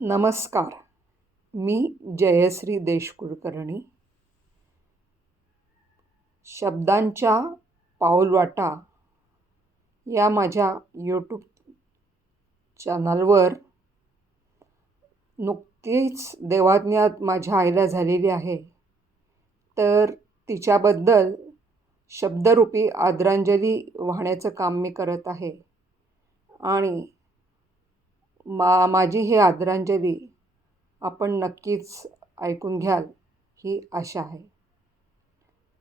नमस्कार. मी जयश्री देशकुलकर्णी. शब्दांच्या पाऊलवाटा या माझ्या यूट्यूब चॅनलवर नुकतीच देवाज्ञा माझ्या आईला झालेली आहे. तर तिच्याबद्दल शब्दरूपी आदरांजली वाहण्याचं काम मी करत आहे. आणि माझी ही आदरांजली आपण नक्कीच ऐकून घ्याल ही आशा आहे.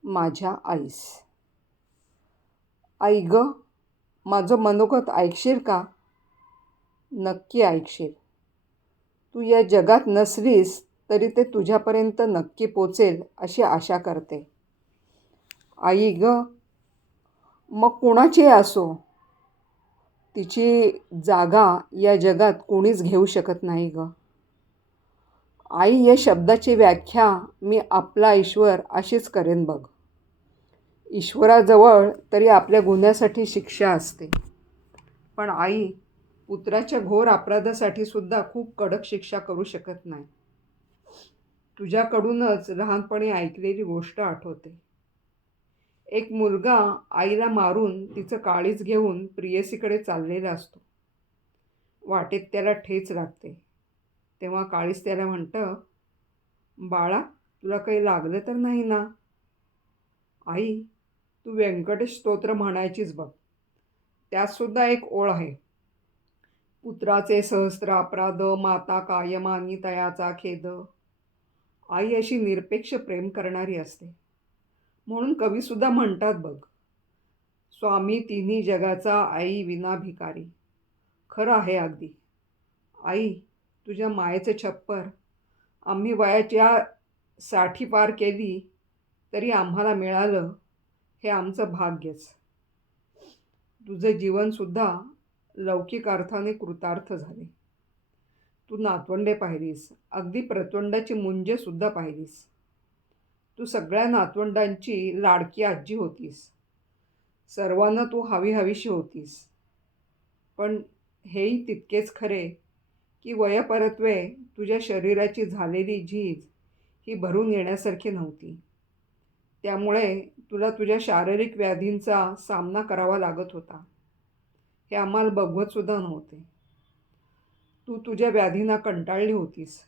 माझ्या आईस. आई गं, माझं मनोगत ऐकशील का? नक्की ऐकशील. तू या जगात नसलीस तरी ते तुझ्यापर्यंत नक्की पोचेल अशी आशा करते. आई गं, मग कुणाची असो, तिची जागा या जगात कोणीच घेऊ शकत नाही गं. आई या शब्दाची व्याख्या मी आपला ईश्वर अशीच करेन बघ. ईश्वराजवळ तरी आपल्या गुन्ह्यासाठी शिक्षा असते, पण आई पुत्राच्या घोर अपराधासाठी सुद्धा खूप कडक शिक्षा करू शकत नाही. तुझ्याकडूनच लहानपणी ऐकलेली गोष्ट आठवते. एक मुलगा आईला मारून तिचं काळीज घेऊन प्रेयसीकडे चाललेला असतो. वाटेत त्याला ठेच लागते. तेव्हा काळीज त्याला म्हणतं, बाळा, तुला काही लागलं तर नाही ना? आई, तू व्यंकटेश स्तोत्र म्हणायचीच बघ. त्यातसुद्धा एक ओळ आहे, पुत्राचे सहस्त्र अपराध, माता कायमानी तयाचा खेद. आई अशी निरपेक्ष प्रेम करणारी असते. म्हणून कवीसुद्धा म्हणतात बघ, स्वामी तिन्ही जगाचा आई विना भिकारी. खरं आहे अगदी. आई, तुझ्या मायेचं छप्पर आम्ही वयाच्या 60 पार केली तरी आम्हाला मिळालं हे आमचं भाग्यच. तुझं जीवनसुद्धा लौकिक अर्थाने कृतार्थ झाले. तू नातवंडे पाहिलीस, अगदी प्रतवंडाची मुंजेसुद्धा पाहिलीस. तू सगळ्या नातवंडांची लाडकी आजी होतीस. सर्वांना तू हवीशी होतीस. पण हेही तितकेच खरे की वयपरत्वे तुझ्या शरीराची झालेली झीज ही भरून येण्यासारखी नव्हती. त्यामुळे तुला तुझ्या शारीरिक व्याधींचा सामना करावा लागत होता. हे आम्हाला बघवतसुद्धा नव्हते. तू तुझ्या व्याधींना कंटाळली होतीस.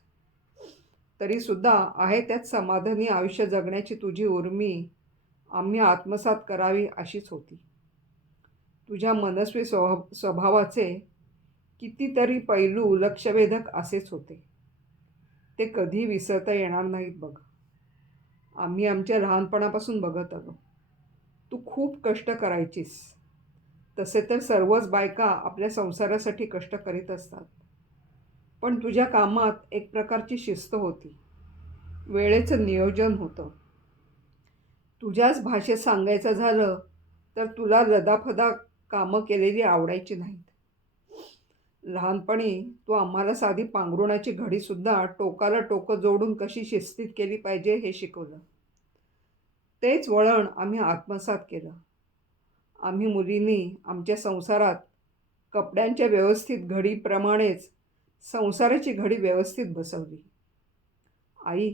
तरीसुद्धा आहे त्यात समाधानी आयुष्य जगण्याची तुझी उर्मी आम्ही आत्मसात करावी अशीच होती. तुझ्या मनस्वी स्वभावाचे कितीतरी पैलू लक्षवेधक असेच होते. ते कधी विसरता येणार नाहीत बघ. आम्ही आमच्या लहानपणापासून बघत आलो. तू खूप कष्ट करायचीस. तसे तर सर्वच बायका आपल्या संसारासाठी कष्ट करीत असतात. पण तुझ्या कामात एक प्रकारची शिस्त होती. वेळेचं नियोजन होतं. तुझ्याच भाषेत सांगायचं झालं तर तुला लदाफदा कामं केलेली आवडायची नाहीत. लहानपणी तू आम्हाला साधी पांघरुणाची घडीसुद्धा टोकाला टोकं जोडून कशी शिस्तीत केली पाहिजे हे शिकवलं. तेच वळण आम्ही आत्मसात केलं. आम्ही मुलींनी आमच्या संसारात कपड्यांच्या व्यवस्थित घडीप्रमाणेच संसाराची घडी व्यवस्थित बसवली. आई,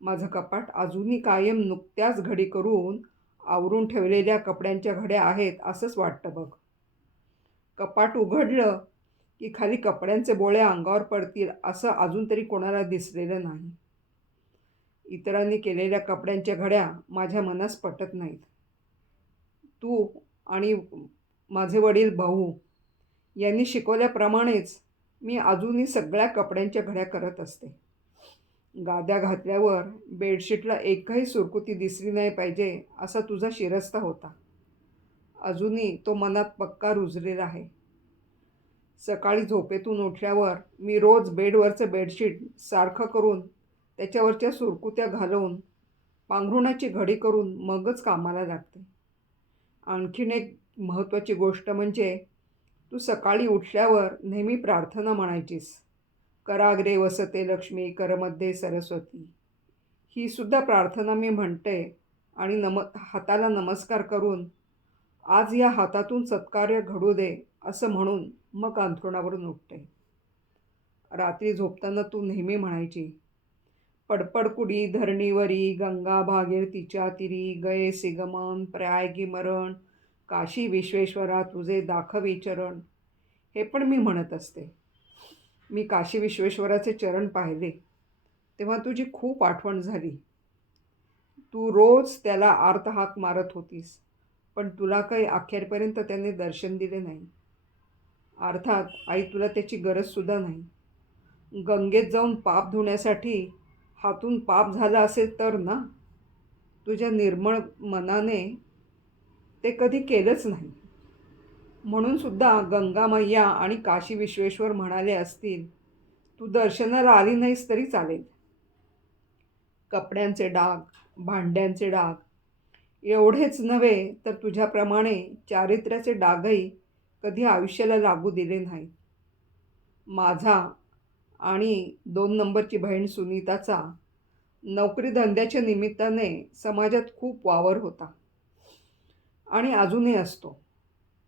माझं कपाट अजूनही कायम नुकत्याच घडी करून आवरून ठेवलेल्या कपड्यांच्या घड्या आहेत असंच वाटतं बघ. कपाट उघडलं की खाली कपड्यांचे बोळे अंगावर पडतील असं अजून तरी कोणाला दिसलेलं नाही. इतरांनी केलेल्या कपड्यांच्या घड्या माझ्या मनास पटत नाहीत. तू आणि माझे वडील भाऊ यांनी शिकवल्याप्रमाणेच मी अजूनही सगळ्या कपड्यांच्या घड्या करत असते. गाद्या घातल्यावर बेडशीटला एकही सुरकुती दिसली नाही पाहिजे असा तुझा शिरस्ता होता. अजूनही तो मनात पक्का रुजलेला आहे. सकाळी झोपेतून उठल्यावर मी रोज बेडवरचं बेडशीट सारखं करून त्याच्यावरच्या सुरकुत्या घालवून पांघरुणाची घडी करून मगच कामाला लागते. आणखीन एक महत्त्वाची गोष्ट म्हणजे तू सकाळी उठल्यावर नेहमी प्रार्थना म्हणायचीस. कराग्रे वसते लक्ष्मी, करमध्ये सरस्वती. ही सुद्धा प्रार्थना मी म्हणते आणि हाताला नमस्कार करून आज या हातातून सत्कार्य घडू दे असं म्हणून मग अंथरुणावरून उठते. रात्री झोपताना तू नेहमी म्हणायची, पडपडकुडी धरणीवरी गंगा भागीरथीच्या तिरी गये सिगमन प्रयागी मरण काशी विश्वेश्वरा तुझे दाखवी चरण. हे पण मी म्हणत असते. मी काशी विश्वेश्वराचे चरण पाहिले तेव्हा तुझी खूप आठवण झाली. तू रोज त्याला आर्त हाक मारत होतीस, पण तुला काही अखेरपर्यंत त्याने दर्शन दिले नाही. अर्थात आई तुला त्याची गरजसुद्धा नाही. गंगेत जाऊन पाप धुण्यासाठी हातून पाप झाला असेल तर ना, तुझ्या निर्मळ मनाने ते कधी केलंच नाही. म्हणून सुद्धा गंगा मैया आणि काशी विश्वेश्वर म्हणाले असतील, तू दर्शनाला आली नाहीस तरी चालेल. कपड्यांचे डाग, भांड्यांचे डाग एवढेच नव्हे तर तुझ्याप्रमाणे चारित्र्याचे डागही कधी आयुष्याला लागू दिले नाहीत. माझा आणि 2 नंबरची बहीण सुनीताचा नोकरीधंद्याच्या निमित्ताने समाजात खूप वावर होता आणि अजूनही असतो.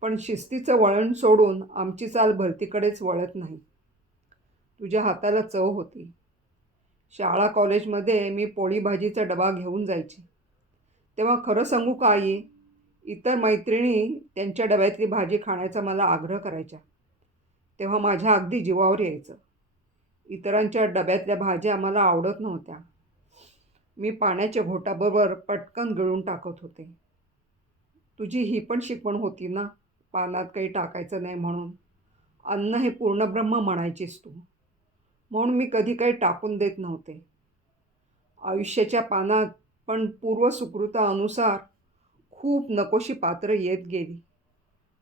पण शिस्तीचं वळण सोडून आमची चाल भलतीकडेच वळत नाही. तुझ्या हाताला चव होती. शाळा कॉलेजमध्ये मी पोळी भाजीचा डबा घेऊन जायची तेव्हा खरं सांगू का आई, इतर मैत्रिणी त्यांच्या डब्यातली भाजी खाण्याचा मला आग्रह करायच्या. तेव्हा माझ्या अगदी जीवावर यायचं. इतरांच्या डब्यातल्या भाज्या मला आवडत नव्हत्या. मी पाण्याच्या घोटाबरोबर पटकन गिळून टाकत होते. तुझी ही पण शिकवण होती ना, पानात काही टाकायचं नाही म्हणून. अन्न हे पूर्णब्रह्म म्हणायचीस तू, म्हणून मी कधी काही टाकून देत नव्हते. आयुष्याच्या पानात पण पूर्वसुकृतानुसार खूप नकोशी पात्र येत गेली,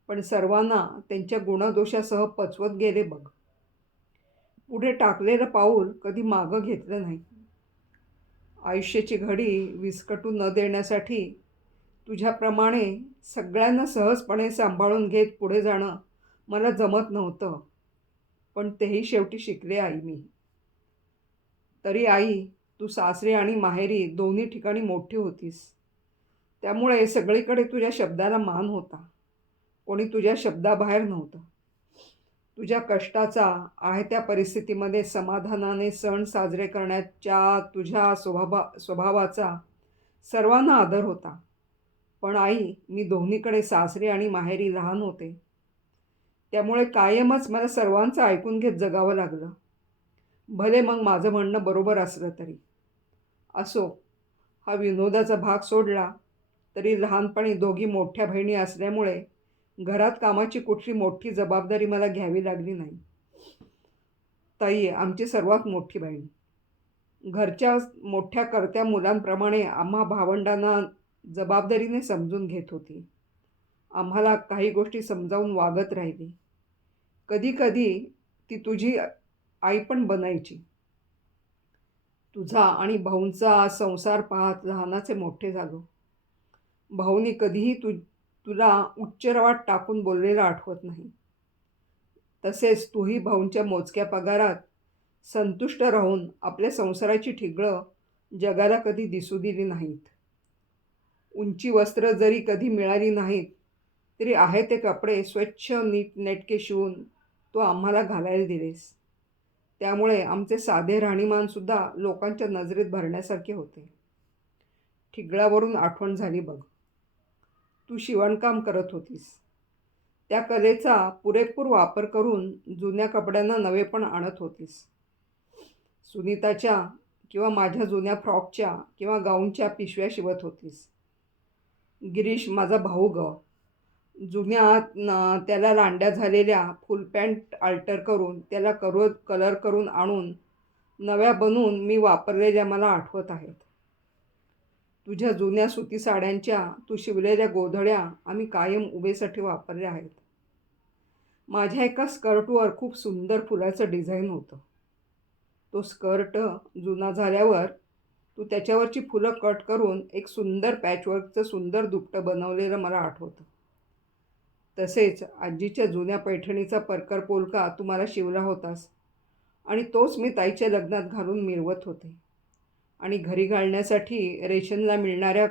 पण सर्वांना त्यांच्या गुणदोषासह पचवत गेले बघ. पुढे टाकलेलं पाऊल कधी मागं घेतलं नाही. आयुष्याची घडी विस्कटू न देण्यासाठी तुझ्याप्रमाणे सगळ्यांना सहजपणे सांभाळून घेत पुढे जाणं मला जमत नव्हतं, पण तेही शेवटी शिकले आई मी. तरी आई, तू सासरी आणि माहेरी दोन्ही ठिकाणी मोठी होतीस, त्यामुळे सगळीकडे तुझ्या शब्दाला मान होता. कोणी तुझ्या शब्दाबाहेर नव्हतं. तुझ्या कष्टाचा आहे त्या परिस्थितीमध्ये समाधानाने सण साजरे करण्याच्या तुझ्या स्वभावाचा सर्वांना आदर होता. पण आई, मी दोन्हीकडे सासरी आणि माहेरी लहान होते, त्यामुळे कायमच मला सर्वांचं ऐकून घेत जगावं लागलं. भले मग माझं म्हणणं बरोबर असलं तरी. असो, हा विनोदाचा भाग सोडला तरी लहानपणी दोघी मोठ्या बहिणी असल्यामुळे घरात कामाची कुठली मोठी जबाबदारी मला घ्यावी लागली नाही. ताई आमची सर्वात मोठी बहीण. घरच्या मोठ्या करत्या मुलांप्रमाणे आम्हा भावंडांना जबाबदारीने समजून घेत होती. आम्हाला काही गोष्टी समजावून वागत राहिली. कधी कधी ती तुझी आई पण बनायची. तुझा आणि भाऊंचा संसार पाहत लहानाचे मोठे झालो. भाऊनी कधीही तुला उच्चरवाट टाकून बोललेलं आठवत नाही. तसेच तूही भाऊंच्या मोजक्या पगारात संतुष्ट राहून आपल्या संसाराची ठिगळं जगाला कधी दिसू दिली नाहीत. उंची वस्त्र जरी कधी मिळाली नाहीत तरी आहे ते कपडे स्वच्छ नीटनेटके शिवून तू आम्हाला घालायला दिलेस. त्यामुळे आमचे साधे राहणीमानसुद्धा लोकांच्या नजरेत भरण्यासारखे होते. ठिगळावरून आठवण झाली बघ. तू शिवणकाम करत होतीस. त्या कलेचा पुरेपूर वापर करून जुन्या कपड्यांना नवेपण आणत होतीस. सुनीताच्या किंवा माझ्या जुन्या फ्रॉकच्या किंवा गाऊनच्या पिशव्या शिवत होतीस. गिरीश माझा भाऊ जुन्या त्याला लांड्या झालेल्या फुलपॅन्ट अल्टर करून त्याला कलर करून आणून नव्या बनवून मी वापरलेल्या मला आठवत आहेत. तुझ्या जुन्या सुती साड्यांच्या तू शिवलेल्या गोधड्या आम्ही कायम उभेसाठी वापरल्या आहेत. माझ्या एका स्कर्टवर खूप सुंदर फुलाचं डिझाईन होतं. तो स्कर्ट जुना झाल्यावर तू त्याच्यावरची फुलं कट करून एक सुंदर पॅचवर्कचं सुंदर दुपटं बनवलेलं मला आठवतं. तसेच आजीच्या जुन्या पैठणीचा परकर पोलका तू मला शिवला होतास आणि तोच मी ताईच्या लग्नात घालून मिरवत होते. आणि घरी घालण्यासाठी रेशनला मिळणाऱ्या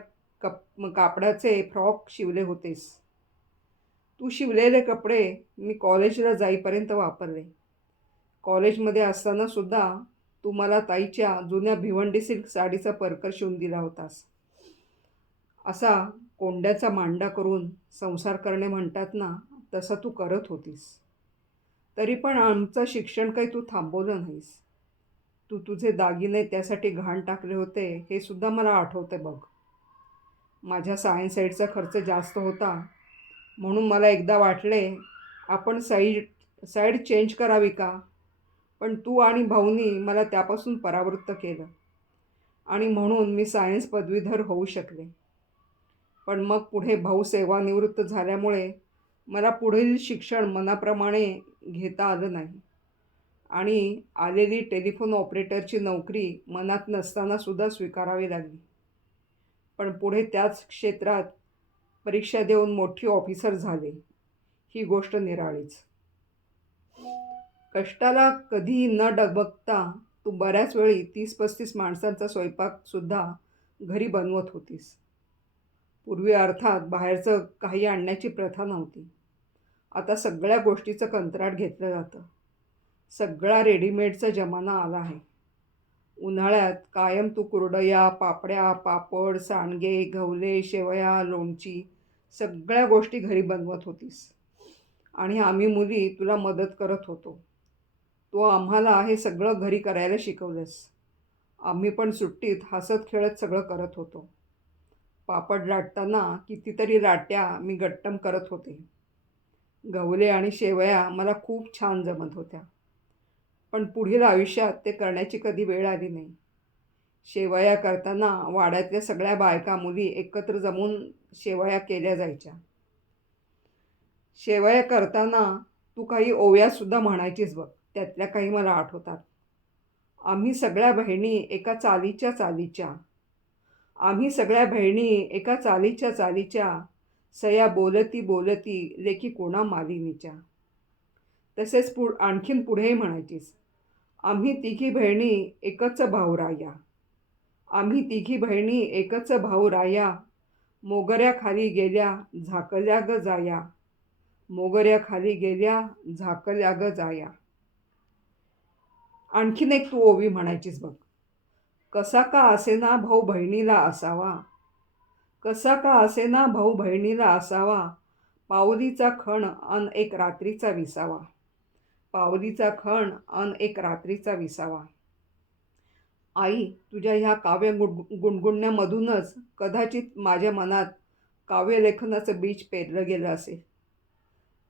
कापडाचे फ्रॉक शिवले होतेस. तू शिवलेले कपडे मी कॉलेजला जाईपर्यंत वापरले. कॉलेजमध्ये असतानासुद्धा तू मला ताईच्या जुन्या भिवंडी सिल्क साडीचा परकर शिवून दिला होतास. असा कोंड्याचा मांडा करून संसार करणे म्हणतात ना, तसं तू करत होतीस. तरी पण आमचं शिक्षण काही तू थांबवलं नाहीस. तू तुझे दागिने त्यासाठी घाण टाकले होते हे सुद्धा मला आठवते बघ. माझ्या सायन्स साईडचा खर्च जास्त होता म्हणून मला एकदा वाटले आपण साईड चेंज करावी का, पण तू आणि भाऊनी मला त्यापासून परावृत्त केलं आणि म्हणून मी सायन्स पदवीधर होऊ शकले. पण मग पुढे भाऊ सेवानिवृत्त झाल्यामुळे मला पुढील शिक्षण मनाप्रमाणे घेता आलं नाही आणि आलेली टेलिफोन ऑपरेटरची नोकरी मनात नसतानासुद्धा स्वीकारावी लागली. पण पुढे त्याच क्षेत्रात परीक्षा देऊन मोठी ऑफिसर झाले, ही गोष्ट निराळीच. कष्टाला कधी न डगमगता तू बऱ्याच वेळी 30-35 माणसांचा स्वयंपाकसुद्धा घरी बनवत होतीस. पूर्वी अर्थात बाहेरचं काही आणण्याची प्रथा नव्हती. आता सगळ्या गोष्टीचं कंत्राट घेतलं जातं. सगळा रेडीमेडचा जमाना आला आहे. उन्हाळ्यात कायम तू कुरडया, पापड्या, पापड, सांडगे, घवले, शेवया, लोणची सगळ्या गोष्टी घरी बनवत होतीस आणि आम्ही मुली तुला मदत करत होतो. तू आम्हाला हे सगळं घरी करायला शिकवलंस. आम्ही पण सुट्टीत हसत खेळत सगळं करत होतो. पापड लाटताना कितीतरी लाट्या मी गट्टम करत होते. घवले आणि शेवया मला खूप छान जमत होत्या. पण पुढील आयुष्यात ते करण्याची कधी वेळ आली नाही. शेवया करताना वाड्यातल्या सगळ्या बायका मुली एकत्र जमून शेवया केल्या जायच्या. शेवया करताना तू काही ओव्यासुद्धा म्हणायचीस बघ, त्यातल्या काही मला आठवतात. आम्ही सगळ्या बहिणी एका चालीच्या सया बोलती बोलती लेकी कोणा मालिनीच्या. तसेच आणखीन पुढेही म्हणायचीस, आम्ही तिघी बहिणी एकच भाऊ राया, मोगऱ्या खाली गेल्या झाकल्या ग जाया. आणखीन एक तू ओवी म्हणायचीस बघ, कसा का असेना भाऊ बहिणीला असावा, पावलीचा खण अन एक रात्रीचा विसावा. आई, तुझ्या ह्या काव्य गुणगुणण्यामधूनच कदाचित माझ्या मनात काव्यलेखनाचं बीज पेरलं गेलं असेल.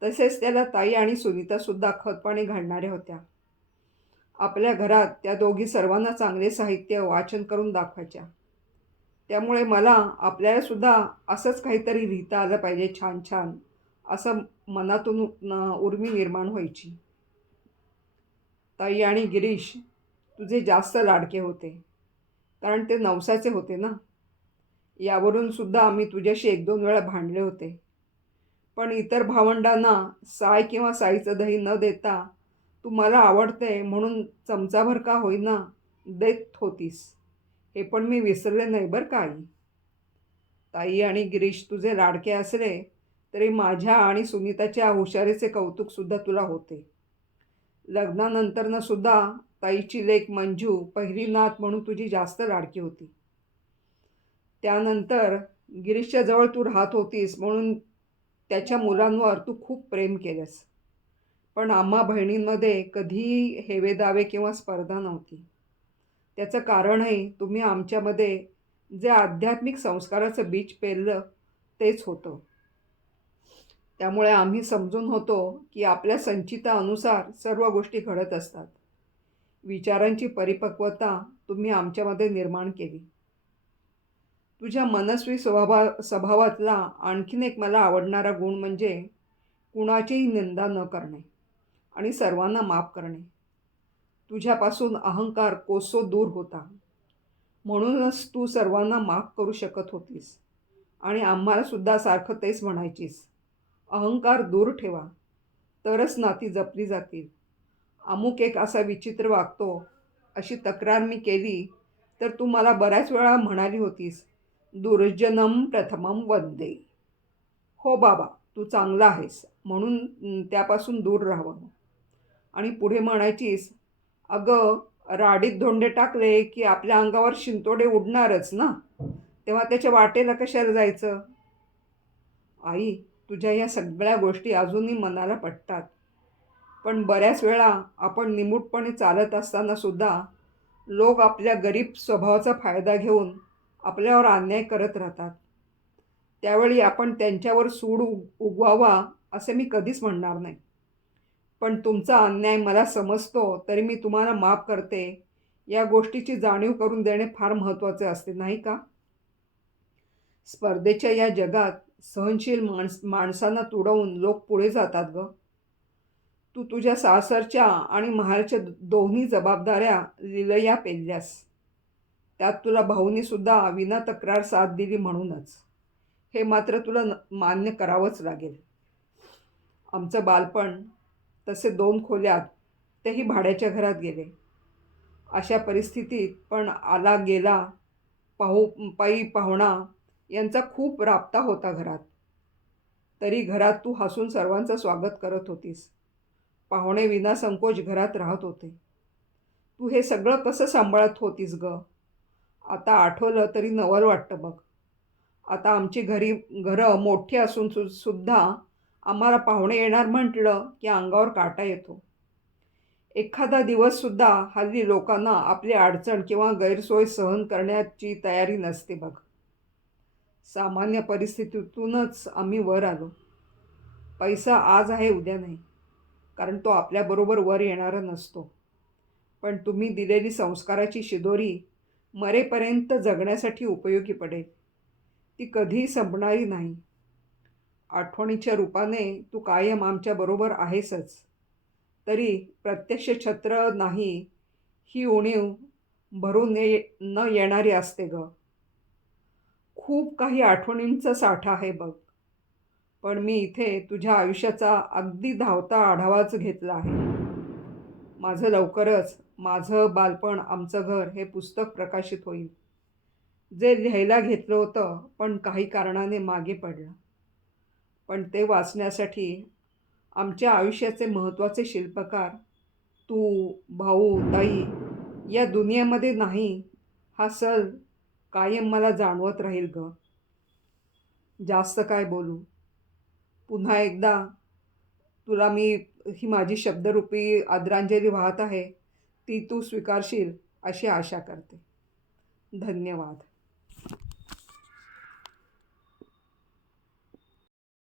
तसेच त्याला ताई आणि सुनीतासुद्धा खतपाणी घालणाऱ्या होत्या. आपल्या घरात त्या दोघी सर्वांना चांगले साहित्य वाचन करून दाखवायच्या. त्यामुळे मला आपल्यालासुद्धा असंच काहीतरी लिहिता आलं पाहिजे छान छान, असं मनातून उर्मी निर्माण व्हायची. ताई आणि गिरीश तुझे जास्त लाडके होते, कारण ते नवसाचे होते ना. यावरून सुद्धा आम्ही तुझ्याशी 1-2 वेळा भांडले होते. पण इतर भावंडांना साय किंवा साईचं दही न देता तू मला आवडते म्हणून चमचाभर का होईना देत होतीस, हे पण मी विसरले नाही बरं का आई. ताई आणि गिरीश तुझे लाडके असले तरी माझ्या आणि सुनीताच्या हुशारीचे कौतुकसुद्धा तुला होते. लग्नानंतरनं सुद्धा ताईची लेक मंजू पहिली नात म्हणून तुझी जास्त लाडकी होती. त्यानंतर गिरीशच्या जवळ तू राहत होतीस म्हणून त्याच्या मुलांवर तू खूप प्रेम केलंस. पण आम्हा बहिणींमध्ये कधीही हेवेदावे किंवा स्पर्धा नव्हती. त्याचं कारणही तुम्ही आमच्यामध्ये जे आध्यात्मिक संस्काराचं बीज पेरलं तेच होतं. त्यामुळे आम्ही समजून होतो की आपल्या संचितानुसार सर्व गोष्टी घडत असतात. विचारांची परिपक्वता तुम्ही आमच्यामध्ये निर्माण केली. तुझ्या मनस्वी स्वभावातला आणखीन एक मला आवडणारा गुण म्हणजे कुणाचीही निंदा न करणे आणि सर्वांना माफ करणे. तुझ्यापासून अहंकार कोसो दूर होता, म्हणूनच तू सर्वांना माफ करू शकत होतीस आणि आम्हालासुद्धा सारखं तेच म्हणायचीस, अहंकार दूर ठेवा तरच नाती जपली जातील. अमुक एक असा विचित्र वागतो अशी तक्रार मी केली तर तू मला बऱ्याच वेळा म्हणाली होतीस, दुर्जनम प्रथमम वंदे. हो बाबा, तू चांगला आहेस म्हणून त्यापासून दूर राहावं आणि पुढे म्हणायचीस, अगं राडीत धोंडे टाकले की आपल्या अंगावर शिंतोडे उडणारच ना, तेव्हा त्याच्या वाटेला कशाला जायचं. आई, तुझ्या या सगळ्या गोष्टी अजूनही मनाला पटतात. पण बऱ्याच वेळा आपण निमूटपणे चालत असताना सुद्धा लोक आपल्या गरीब स्वभावाचा फायदा घेऊन आपल्यावर अन्याय करत राहतात. त्यावेळी आपण त्यांच्यावर सूड उगवावा असे मी कधीच म्हणणार नाही. पण तुमचा अन्याय मला समजतो तरी मी तुम्हाला माफ करते, या गोष्टीची जाणीव करून देणे फार महत्त्वाचे असते, नाही का? स्पर्धेच्या या जगात सहनशील माणसांना तुडवून लोक पुढे जातात गं. तू तुझ्या सासरच्या आणि माहेरच्या दोन्ही जबाबदाऱ्या लिलया पेलल्यास. त्यात तुला भाऊनी सुद्धा विना तक्रार साथ दिली म्हणूनच. हे मात्र तुला मान्य करावंच लागेल. आमचं बालपण तसे 2 खोल्यात, तेही भाड्याच्या घरात गेले. अशा परिस्थितीत पण आला गेला पायी पाहुणा यांचा खूप राबता होता घरात. तरी घरात तू हसून सर्वांचं स्वागत करत होतीस. पाहुणे विनासंकोच घरात राहत होते. तू हे सगळं कसं सांभाळत होतीस गं? आता आठवलं तरी नवल वाटतं बघ. आता आमची घरं मोठी असून सुद्धा आम्हाला पाहुणे येणार म्हटलं की अंगावर काटा येतो. एखादा दिवससुद्धा हल्ली लोकांना आपली अडचण किंवा गैरसोय सहन करण्याची तयारी नसते बघ. सामान्य परिस्थितीतूनच आम्ही वर आलो. पैसा आज आहे उद्या नाही, कारण तो आपल्याबरोबर वर येणारा नसतो. पण तुम्ही दिलेली संस्काराची शिदोरी मरेपर्यंत जगण्यासाठी उपयोगी पडेल. ती कधीही संपणारी नाही. आठवणीच्या रूपाने तू कायम आमच्याबरोबर आहेसच. तरी प्रत्यक्ष छत्र नाही, ही उणीव भरून न येणारी असते गं. खूप काही आठवणींचा साठा आहे बघ. पण मी इथे तुझ्या आयुष्याचा अगदी धावता आढावाच घेतला आहे. माझं लवकरच माझं बालपण आमचं घर हे पुस्तक प्रकाशित होईल. जे लिहायला घेतलं होतं पण काही कारणाने मागे पडलं. पण ते वाचण्यासाठी आमच्या आयुष्याचे महत्त्वाचे शिल्पकार तू, भाऊ, ताई या दुनियेमध्ये नाही, हा सल कायम मला जाणवत राहील गं. जास्त काय बोलू. पुन्हा एकदा तुला मी ही माझी शब्दरूपी आदरांजली वाहत आहे, ती तू स्वीकारशील अशी आशा करते. धन्यवाद.